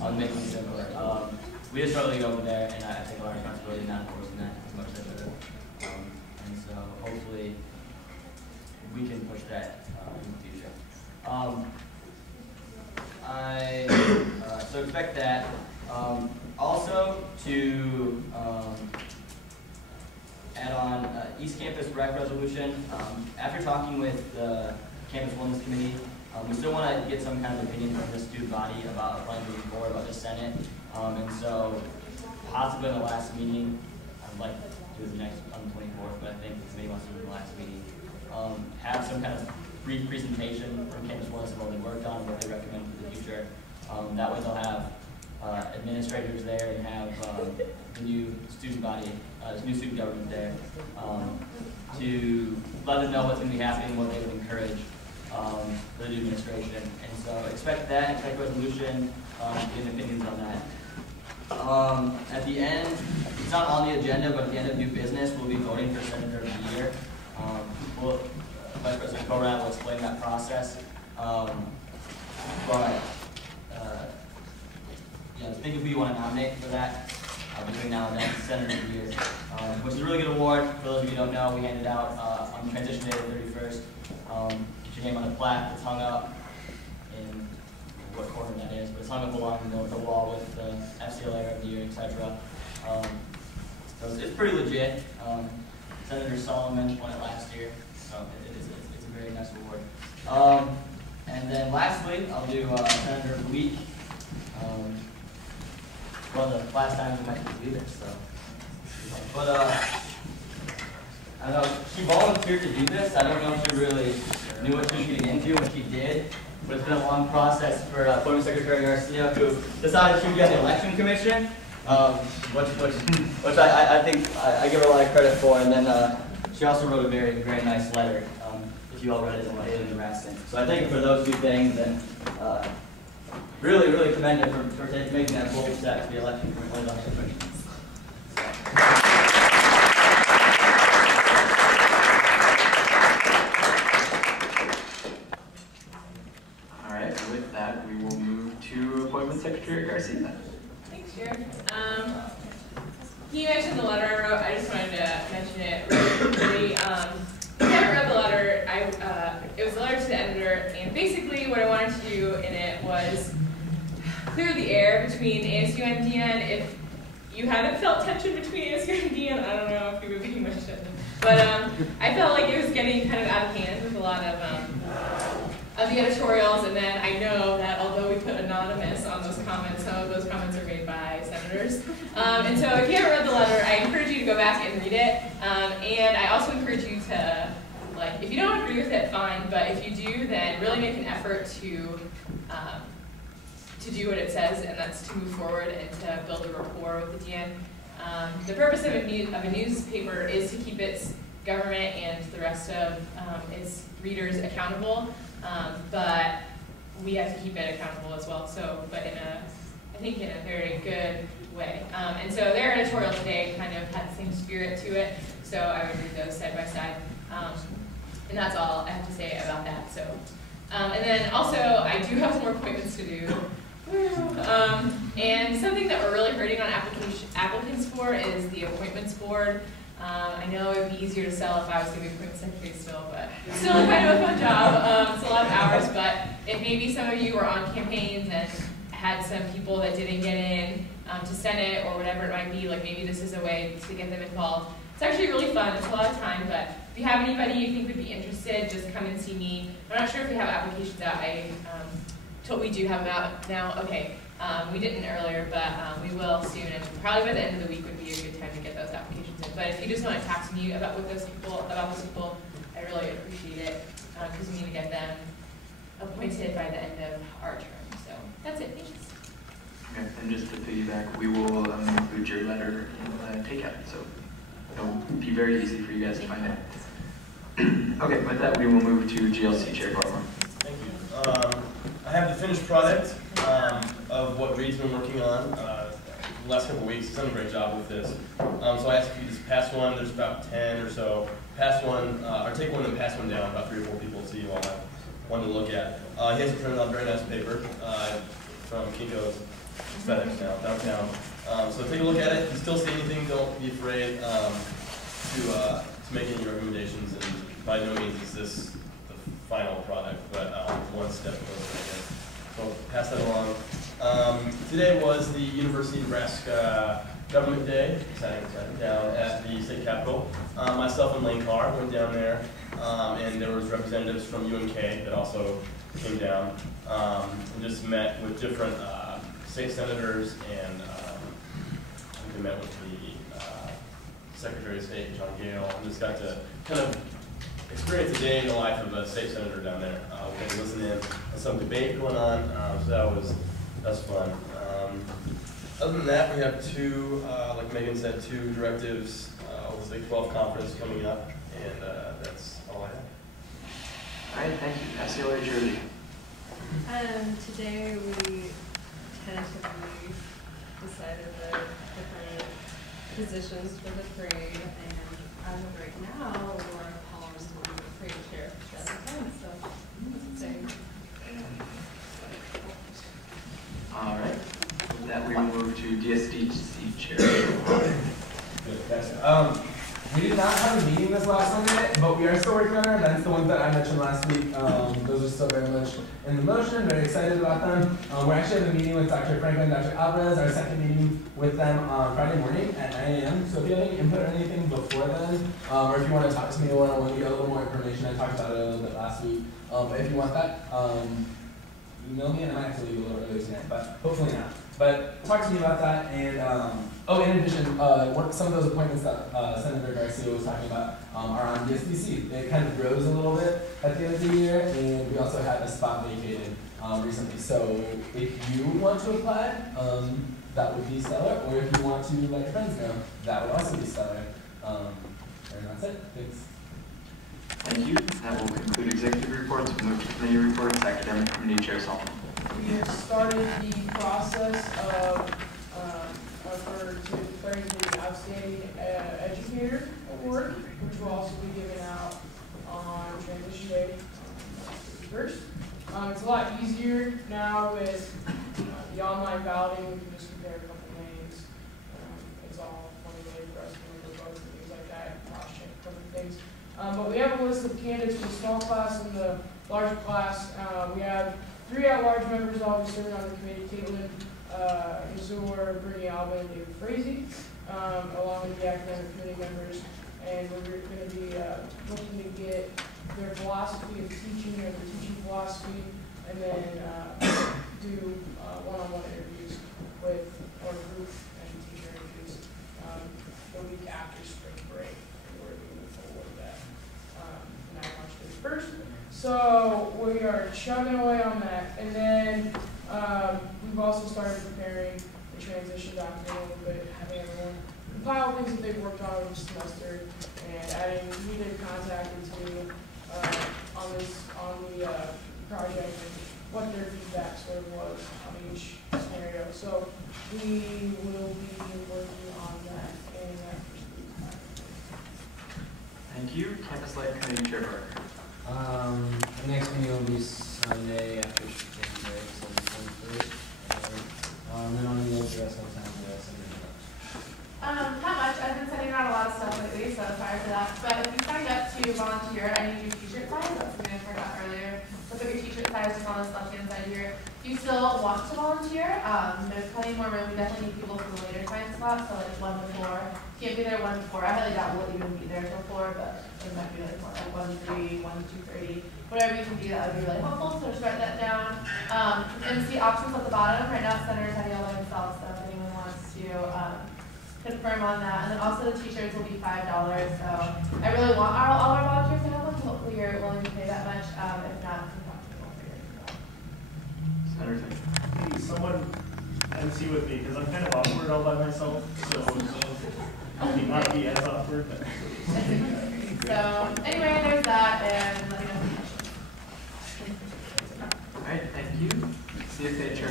on making it simpler. We just struggle to get over there, and I take a lot of responsibility in not enforcing that as much as I could have. And so hopefully we can push that in the future. So expect that. Also to add on East Campus Rec resolution. After talking with the Campus Wellness Committee, we still want to get some kind of opinion from the student body about applying moving forward about the Senate. And so possibly in the last meeting, I'd like to do the next on the 24th, but I think the committee wants to do the last meeting. Have some kind of brief presentation from Campus Wellness of what they worked on, what they recommend for the future. That way they'll have administrators there and have the new student body, new student government there to let them know what's going to be happening, what they would encourage for the new administration. And so expect that, expect resolution, getting opinions on that. At the end, it's not on the agenda, but at the end of new business, we'll be voting for Senator of the Year. Vice President Coran will explain that process. Think of who you want to nominate for that between now and then, Senator of the Year, which is a really good award. For those of you who don't know, we handed out on transition day, the 31st. Get your name on a plaque that's hung up in what corner that is, but it's hung up along the wall with the FCLA of the Year, etc. So it's pretty legit. Senator Solomon won it last year, so it's a very nice award. And then lastly, I'll do Senator of the Week. Well, the last time we might do this, so. But I don't know, she volunteered to do this. I don't know if she really knew what she was getting into when she did, but it's been a long process for Former Secretary Garcia, who decided she would be on the Election Commission, which I think I give her a lot of credit for. And then she also wrote a very, very nice letter, if you all read it, in the Raston. So I thank her for those two things, and really, really commend her for making that bold step to the election commission. All right, with that, we will move to Appointment Secretary Garcia. Thanks, Jared. He mentioned the letter I wrote. I just wanted to mention it really quickly. If you haven't read the letter, it was a letter to the editor, and basically what I wanted to do in it was clear the air between ASU and DN. If you haven't felt tension between ASU and DN, I don't know if you were paying much attention. But I felt like it was getting kind of out of hand with a lot of the editorials, and then I know that although we put anonymous on those comments, some of those comments are made by senators. And so if you haven't read the letter, I encourage you to go back and read it. And I also encourage you to, if you don't agree with it, fine, but if you do, then really make an effort to do what it says, and that's to move forward and to build a rapport with the DN. The purpose of a newspaper is to keep its government and the rest of its readers accountable, but we have to keep it accountable as well. So, but I think in a very good way. And so their editorial today kind of had the same spirit to it. So I would read those side by side, and that's all I have to say about that. So, and then also I do have some more appointments to do. And something that we're really hurting on applicants for is the appointments board. I know it would be easier to sell if I was going to be appointment secretary still, but still kind of a fun job. It's a lot of hours, but if maybe some of you were on campaigns and had some people that didn't get in to Senate or whatever it might be, maybe this is a way to get them involved. It's actually really fun. It's a lot of time, but if you have anybody you think would be interested, just come and see me. I'm not sure if we have applications out. We do have them out now. Okay, we didn't earlier, but we will soon, and probably by the end of the week would be a good time to get those applications in. But if you just want to talk to me about those people, I really appreciate it, because we need to get them appointed by the end of our term. So that's it. Thanks. Okay, and just to piggyback, we will include your letter in takeout, so it'll be very easy for you guys to find it. Okay, with that, we will move to GLC Chair Barber. Thank you. I have the finished product of what Reed's been working on the last couple of weeks. He's done a great job with this. So I asked if you just pass one. There's about 10 or so. Pass one, or take one and pass one down, about 3 or 4 people, so you all have one to look at. He has it printed on very nice paper. from Kinko's FedEx now, downtown. So take a look at it. If you still see anything, don't be afraid to make any recommendations. And by no means is this the final product, but one step closer, I guess. So pass that along. Today was the University of Nebraska Government Day, exciting, down at the state capitol. Myself and Lane Carr went down there, and there was representatives from UNK that also came down and just met with different state senators, and we met with the Secretary of State, John Gale, and just got to kind of experience a day in the life of a state senator down there. We got to listen in on some debate going on, so that was fun. Other than that, we have two, like Megan said, two directives with the Big 12 conference coming up, and that's all I have. All right, thank you. SCLA Julie. Today we tentatively decided the different positions for the parade, and as of right now, Laura Palmer's on the parade chair for 7 times, so it's exciting. All right. With that, we will move to DSDC chair. Good, yes. We did not have a meeting this last Sunday, but we are still working on our events, the ones that I mentioned last week. Those are still very much in the motion, very excited about them. We're actually having a meeting with Dr. Franklin and Dr. Alvarez, our second meeting with them on Friday morning at 9 a.m. So if you have any input or anything before then, or if you want to talk to me one-on-one, get a little more information, I talked about it a little bit last week. But if you want that, email me, and I might have to leave a little early tonight, but hopefully not. But talk to me about that, and in addition, some of those appointments that Senator Garcia was talking about are on DSDC. It kind of grows a little bit at the end of the year, and we also had a spot vacated recently. So if you want to apply, that would be stellar, or if you want to let your friends know, that would also be stellar. And that's it. Thanks. Thank you. That will conclude executive reports. We'll move to committee reports. Academic Committee Chair Solomon. We have started the process of for declaring the outstanding educator award, which will also be given out on transition day, March 31st. It's a lot easier now with the online balloting. We can just compare a couple names. It's all one way for us to look at votes and things like that, cross-check a couple things. But we have a list of candidates for the small class and the larger class. We have 3 at-large members already serving on the committee: Caitlin Mazur, Brittany Alba, and David Frazee, along with the academic committee members. And we're going to be looking to get their philosophy of teaching, their teaching philosophy, and then do one-on-one interviews with our group and teacher interviews the week after spring break. We're moving forward with that now March 31st. So we are chugging away on that. And then we've also started preparing the transition document a little bit, having everyone compile things that they've worked on over the semester, and adding needed contact into on the project and what their feedback sort of was on each scenario. So we will be working on that in that first week. Thank you. Campus Life Committee Chair Parker. The next meeting will be Sunday after spring break, so the 21st. And then on the rest of the time, the rest of the Not much. I've been sending around a lot of stuff lately, so sorry for that. But if you signed up to volunteer, I need your t-shirt size. That's something I forgot earlier. Look at your t-shirt size just on this left-hand side here. If you still want to volunteer, there's plenty more room. We definitely need people for the later time slots, so like 1 to 4. Can't be there 1 to 4. I highly doubt we'll even be there till 4, but it might be like more like 1 to 3, 1 to 2:30. Whatever you can do, that would be really helpful. So just write that down. MC options at the bottom. Right now, centers have yellow themselves, so if anyone wants to confirm on that. And then also the t-shirts will be $5. So I really want all our volunteers to have them. So hopefully you're willing to pay that much. If not, we will figure it out. Senator Finn. Maybe someone MC with me, because I'm kind of awkward all by myself, so it might be as awkward. But so anyway, there's that, and let me know. All right, thank you. CFA Chair.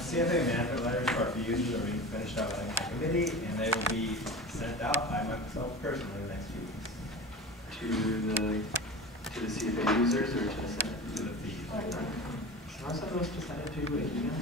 CFA management letters for our users are being finished out by the committee, and they will be sent out by myself personally in the next few weeks. To the CFA users or to the Senate? To the fees. So I was supposed to send it to you, but you know.